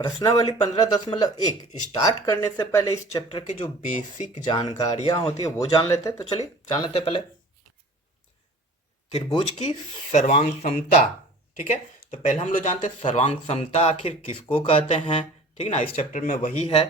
प्रश्नावली 15.1 स्टार्ट करने से पहले इस चैप्टर की जो बेसिक जानकारियां होती है वो जान लेते हैं। तो चलिए जान लेते हैं पहले त्रिभुज की सर्वांग समता। ठीक है, तो पहले हम लोग जानते हैं सर्वांग समता आखिर किसको कहते हैं। ठीक है ना, इस चैप्टर में वही है।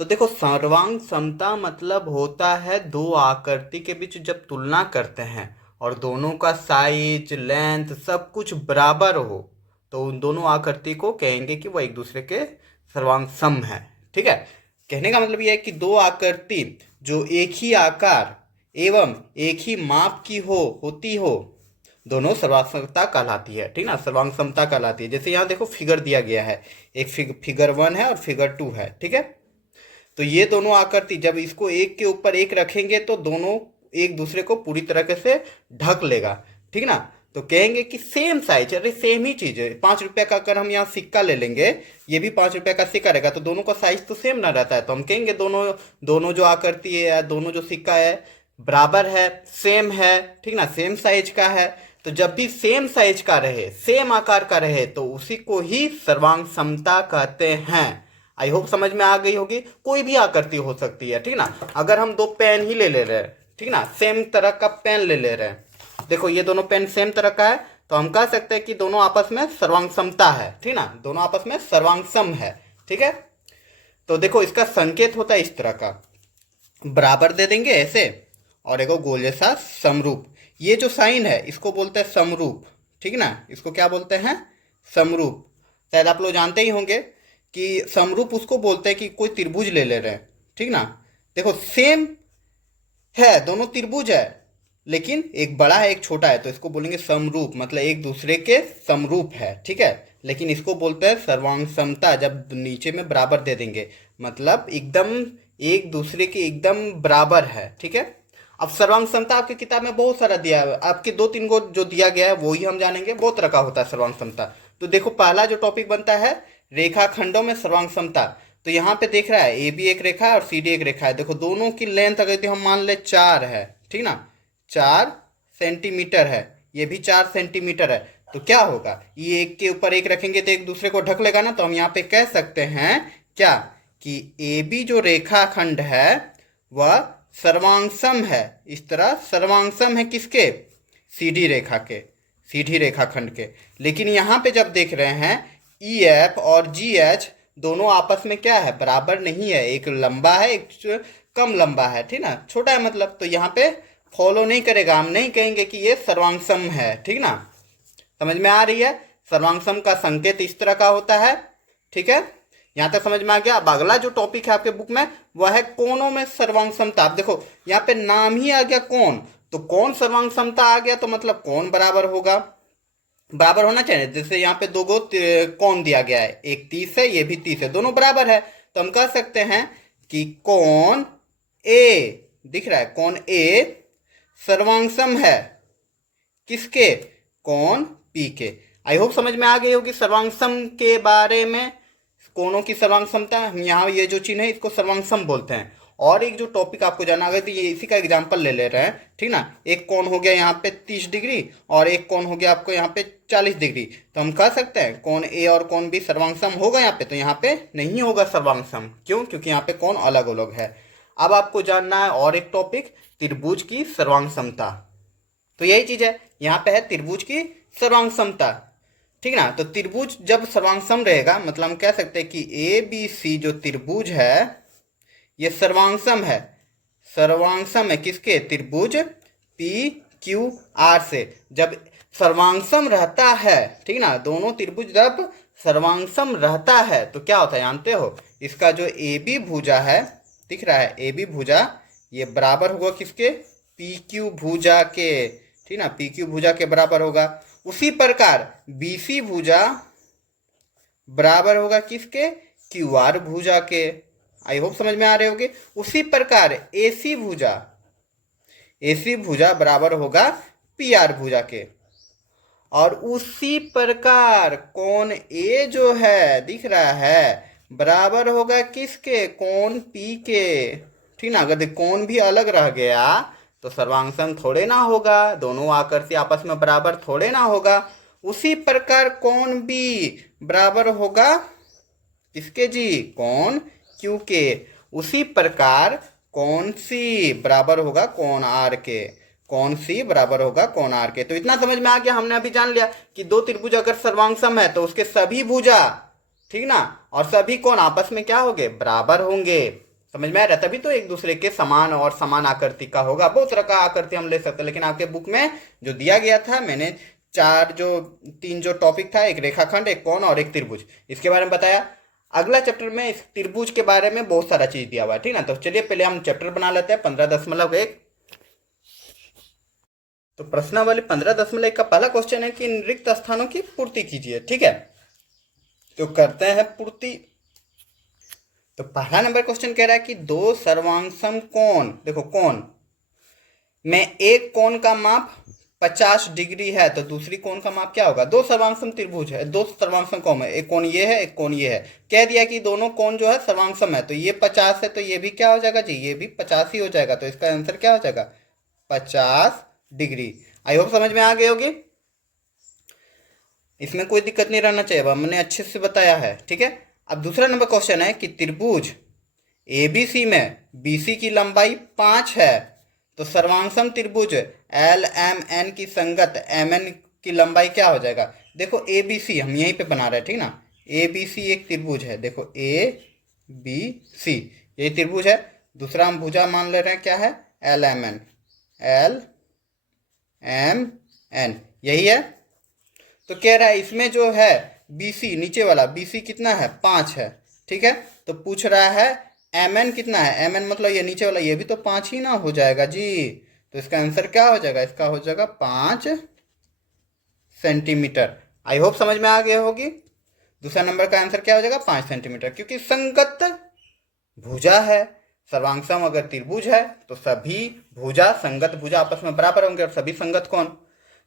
तो देखो, सर्वांग समता मतलब होता है दो आकृति के बीच जब तुलना करते हैं और दोनों का साइज लेंथ सब कुछ बराबर हो तो उन दोनों आकृति को कहेंगे कि वो एक दूसरे के सर्वांग सम है। ठीक है, कहने का मतलब यह है कि दो आकृति जो एक ही आकार एवं एक ही माप की होती हो दोनों सर्वांग समता कहलाती है। ठीक ना, सर्वांग समता कहलाती है। जैसे यहाँ देखो फिगर दिया गया है, एक फिगर 1 है और फिगर 2 है। ठीक है, तो ये दोनों आकृति जब इसको एक के ऊपर एक रखेंगे तो दोनों एक दूसरे को पूरी तरीके से ढक लेगा। ठीक ना, तो कहेंगे कि सेम साइज, अरे सेम ही चीज है। 5 रुपए का अगर हम यहाँ सिक्का ले लेंगे, ये भी 5 रुपए का सिक्का रहेगा, तो दोनों का साइज तो सेम ना रहता है। तो हम कहेंगे दोनों दोनों जो आकृति है या दोनों जो सिक्का है बराबर है, सेम है। ठीक ना, सेम साइज का है। तो जब भी सेम साइज का रहे, सेम आकार का रहे, तो उसी को ही सर्वांग समता कहते हैं। आई होप समझ में आ गई होगी। कोई भी आकृति हो सकती है। ठीक ना, अगर हम दो पेन ही ले रहे हैं, ठीक ना, सेम तरह का पेन ले रहे हैं, देखो ये दोनों पेन सेम तरह का है, तो हम कह सकते हैं कि दोनों आपस में सर्वांग समता है। ठीक ना, दोनों आपस में सर्वांग सम है। ठीक है, तो देखो इसका संकेत होता है इस तरह का, बराबर दे देंगे ऐसे और एक गोल जैसा समरूप। ये जो साइन है इसको बोलते हैं समरूप। ठीक ना, इसको क्या बोलते हैं? समरूप। शायद आप लोग जानते ही होंगे कि समरूप उसको बोलते हैं कि कोई त्रिभुज ले रहे हैं। ठीक ना, देखो सेम है, दोनों त्रिभुज है, लेकिन एक बड़ा है एक छोटा है, तो इसको बोलेंगे समरूप, मतलब एक दूसरे के समरूप है। ठीक है, लेकिन इसको बोलते हैं सर्वांग समता जब नीचे में बराबर दे देंगे, मतलब एकदम एक दूसरे के एकदम बराबर है। ठीक है, अब सर्वांग समता आपकी किताब में बहुत सारा दिया है, आपके 2-3 गो जो दिया गया है वो ही हम जानेंगे। बहुत तरह का होता है सर्वांग समता। तो देखो पहला जो टॉपिक बनता है रेखाखंडों में सर्वांग समता। तो यहाँ पे देख रहा है ए बी एक रेखा है और सी डी एक रेखा है। देखो दोनों की लेंथ अगर तो हम मान ले 4 है, ठीक ना, 4 सेंटीमीटर है, ये भी 4 सेंटीमीटर है, तो क्या होगा, ये एक के ऊपर एक रखेंगे तो एक दूसरे को ढक लेगा ना। तो हम यहाँ पे कह सकते हैं क्या कि ए बी जो रेखाखंड है वह सर्वांगसम है। इस तरह सर्वांगसम है किसके? सीधी रेखा के, सीधी रेखाखंड के। लेकिन यहाँ पे जब देख रहे हैं ई एफ और जी एच दोनों आपस में क्या है, बराबर नहीं है। एक लंबा है एक कम लंबा है, ठीक ना, छोटा है मतलब, तो यहाँ पे फॉलो नहीं करेगा। हम नहीं कहेंगे कि ये सर्वांगसम है। ठीक ना, समझ में आ रही है? सर्वांगसम का संकेत इस तरह का होता है। ठीक है, यहां तक समझ में आ गया। अब अगला जो टॉपिक है आपके बुक में वह है कोणों में सर्वांग समता। अब देखो यहाँ पे नाम ही आ गया कोण, तो कोण सर्वांग समता आ गया, तो मतलब कोण बराबर होगा, बराबर होना चाहिए। जैसे यहाँ पे दो गो कोण दिया गया है, एक 30 है ये भी 30 है, दोनों बराबर है, तो हम कह सकते हैं कि कोण ए, दिख रहा है, कोण ए सर्वांगसम है किसके? कोण पी के। आई होप समझ में आ गई होगी सर्वांगसम के बारे में। कोणों की सर्वांग समता, हम यहाँ ये जो चिन्ह है इसको सर्वांगसम बोलते हैं। और एक जो टॉपिक आपको जाना अगर, तो ये इसी का एग्जांपल ले रहे हैं। ठीक ना, एक कोण हो गया यहाँ पे 30 डिग्री और एक कोण हो गया आपको यहाँ पे 40 डिग्री, तो हम कह सकते हैं कोण ए और कोण बी सर्वांगसम होगा यहाँ पे। तो यहाँ पे नहीं होगा सर्वांगसम, क्यों? क्योंकि यहाँ पे कोण अलग अलग है। अब आपको जानना है और एक टॉपिक, त्रिभुज की सर्वांग समता। तो यही चीज है, यहाँ पे है त्रिभुज की सर्वांग समता। ठीक ना, तो त्रिभुज जब सर्वांगसम रहेगा, मतलब हम कह सकते हैं कि ए बी सी जो त्रिभुज है ये सर्वांगसम है। सर्वांगसम है किसके? त्रिभुज पी क्यू आर से। जब सर्वांगसम रहता है, ठीक ना, दोनों त्रिभुज जब सर्वांगसम रहता है तो क्या होता है जानते हो? इसका जो ए बी भुजा है, दिख रहा है ए बी भुजा, ये बराबर होगा किसके? पी क्यू भुजा के। ठीक ना, पी क्यू भुजा के बराबर होगा। उसी प्रकार बीसी भुजा बराबर होगा किसके? क्यू आर भुजा के। आई होप समझ में आ रहे होगे। उसी प्रकार एसी भुजा, एसी भुजा बराबर होगा पी आर भुजा के। और उसी प्रकार कोण ए जो है, दिख रहा है, बराबर होगा किसके? कोण पी के। ठीक ना, अगर कोण भी अलग रह गया तो सर्वांगसम थोड़े ना होगा, दोनों आकृति आपस में बराबर थोड़े ना होगा। उसी प्रकार कोण बी बराबर होगा किसके जी, कौन क्यू के। उसी प्रकार कौन सी बराबर होगा कोण आर के, कौन सी बराबर होगा कोण आर के। तो इतना समझ में आ गया, हमने अभी जान लिया कि दो त्रिभुज अगर सर्वांग है तो उसके सभी भुजा, ठीक ना, और सभी कोण आपस में क्या होंगे, बराबर होंगे। समझ में आ रहा है, तभी तो एक दूसरे के समान और समान आकृति का होगा। बहुत तरह का आकृति हम ले सकते हैं, लेकिन आपके बुक में जो दिया गया था, मैंने तीन जो टॉपिक था, एक रेखाखंड, एक कोण और एक त्रिभुज, इसके बारे में बताया। अगला चैप्टर में इस त्रिभुज के बारे में बहुत सारा चीज दिया हुआ है, ठीक ना। तो चलिए पहले हम चैप्टर बना लेते हैं 15.1। तो प्रश्नावली 15.1 का पहला क्वेश्चन है कि रिक्त स्थानों की पूर्ति कीजिए, ठीक है। तो करते हैं पूर्ति। तो पहला नंबर क्वेश्चन कह रहा है कि दो सर्वांगसम कोण, देखो कोण में एक कोण का माप 50 डिग्री है, तो दूसरी कोण का माप क्या होगा। दो सर्वांगसम त्रिभुज है, दो सर्वांगसम कोण है, एक कोण ये है, एक कोण ये है। कह दिया कि दोनों कोण जो है सर्वांगसम है, तो ये 50 है, तो ये भी क्या हो जाएगा जी, ये भी 50 ही हो जाएगा। तो इसका आंसर क्या हो जाएगा, 50 डिग्री। आई होप समझ में आ गई होगी, इसमें कोई दिक्कत नहीं रहना चाहिए, मैंने अच्छे से बताया है, ठीक है। अब दूसरा नंबर क्वेश्चन है कि त्रिभुज एबीसी में बीसी की लंबाई 5 है, तो सर्वांगसम त्रिभुज एल एम एन की संगत एम एन की लंबाई क्या हो जाएगा। देखो ए बी सी हम यहीं पे बना रहे हैं, ठीक ना। ए बी सी एक त्रिभुज है, देखो ए बी सी ये त्रिभुज है। दूसरा हम भुजा मान ले रहे हैं, क्या है, l m n, l m n यही है। तो कह रहा है इसमें जो है बीसी नीचे वाला बीसी कितना है, 5 है, ठीक है। तो पूछ रहा है एम एन कितना है, एम एन मतलब ये नीचे वाला, ये भी तो 5 ही ना हो जाएगा जी। तो इसका आंसर क्या हो जाएगा, इसका हो जाएगा 5 सेंटीमीटर। आई होप समझ में आ गया होगी। दूसरा नंबर का आंसर क्या हो जाएगा, 5 सेंटीमीटर, क्योंकि संगत भुजा है। सर्वांगसम अगर त्रिभुज है तो सभी भुजा, संगत भुजा आपस में बराबर होंगे और सभी संगत कोण।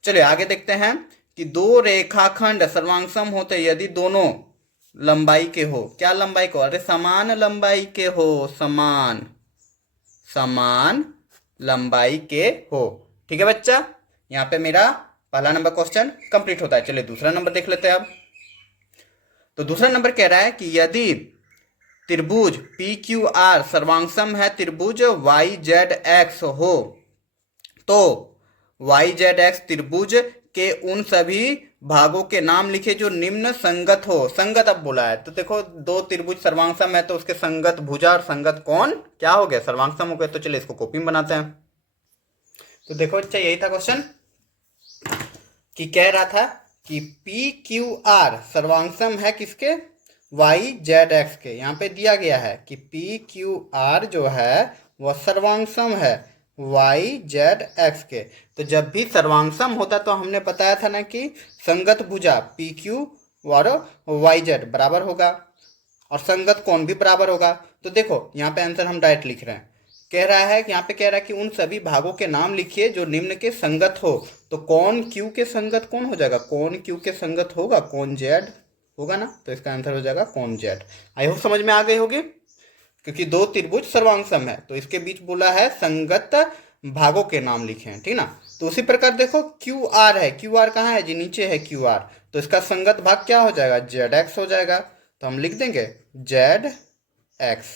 चलिए आगे देखते हैं कि दो रेखाखंड सर्वांगसम होते यदि दोनों लंबाई के हो, क्या लंबाई को, अरे समान लंबाई के हो, समान लंबाई के हो, ठीक है बच्चा। यहाँ पे मेरा पहला नंबर क्वेश्चन कंप्लीट होता है। चलिए दूसरा नंबर देख लेते हैं अब। तो दूसरा नंबर कह रहा है कि यदि त्रिभुज पी क्यू आर सर्वांगसम है त्रिभुज वाई जेड एक्स हो, तो वाई जेड एक्स त्रिभुज के उन सभी भागों के नाम लिखे जो निम्न संगत हो। संगत अब बोला है, तो देखो दो त्रिभुज सर्वांगसम है तो उसके संगत भुजा और संगत कोण क्या हो गए, सर्वांगसम हो गए। तो चलिए इसको कॉपी में बनाते हैं। तो देखो अच्छा यही था क्वेश्चन कि कह रहा था कि पी क्यू आर सर्वांगसम है किसके, वाई जेड एक्स के। यहाँ पे दिया गया है कि पी क्यू आर जो है वह सर्वांगसम है वाई जेड एक्स के। तो जब भी सर्वांगसम होता तो हमने बताया था ना कि संगत भुजा पी क्यू और वाई जेड बराबर होगा और संगत कोण भी बराबर होगा। तो देखो यहाँ पे आंसर हम डायरेक्ट लिख रहे हैं। कह रहा है कि यहाँ पे कह रहा है कि उन सभी भागों के नाम लिखिए जो निम्न के संगत हो। तो कोण क्यू के संगत कौन हो जाएगा, कोण क्यू के संगत होगा कोण जेड होगा ना। तो इसका आंसर हो जाएगा कोण जेड। आई होप समझ में आ गई होगी, क्योंकि दो त्रिभुज सर्वांगसम है तो इसके बीच बोला है संगत भागों के नाम लिखे हैं, ठीक ना। तो उसी प्रकार देखो क्यू आर है, क्यू आर कहाँ है जी, नीचे है क्यू आर, तो इसका संगत भाग क्या हो जाएगा, जेड एक्स हो जाएगा। तो हम लिख देंगे जेड एक्स,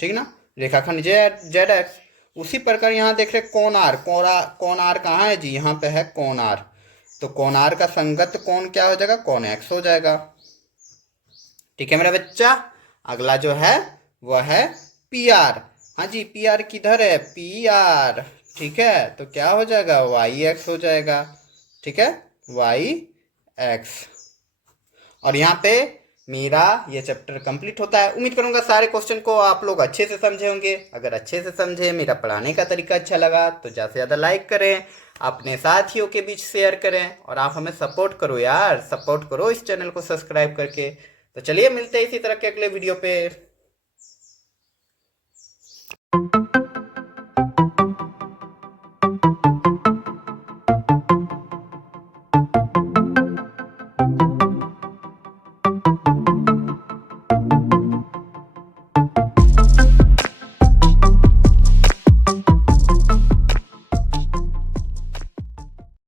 ठीक ना, रेखाखंड जेड एक्स। उसी प्रकार यहाँ देख रहे कोण आर, कोण आर कहाँ है जी, यहाँ पे है कोण आर। तो कोण आर का संगत कोण क्या हो जाएगा, कोण एक्स हो जाएगा, ठीक है मेरा बच्चा। अगला जो है वह है पी आर। हाँ जी पी आर किधर है, पी आर, ठीक है। तो क्या हो जाएगा, वाई एक्स हो जाएगा, ठीक है, वाई एक्स। और यहाँ पे मेरा ये चैप्टर कंप्लीट होता है। उम्मीद करूंगा सारे क्वेश्चन को आप लोग अच्छे से समझे होंगे। अगर अच्छे से समझे, मेरा पढ़ाने का तरीका अच्छा लगा तो ज़्यादा से ज़्यादा लाइक करें, अपने साथियों के बीच शेयर करें और आप हमें सपोर्ट करो यार, सपोर्ट करो इस चैनल को सब्सक्राइब करके। तो चलिए मिलते हैं इसी तरह के अगले वीडियो पे।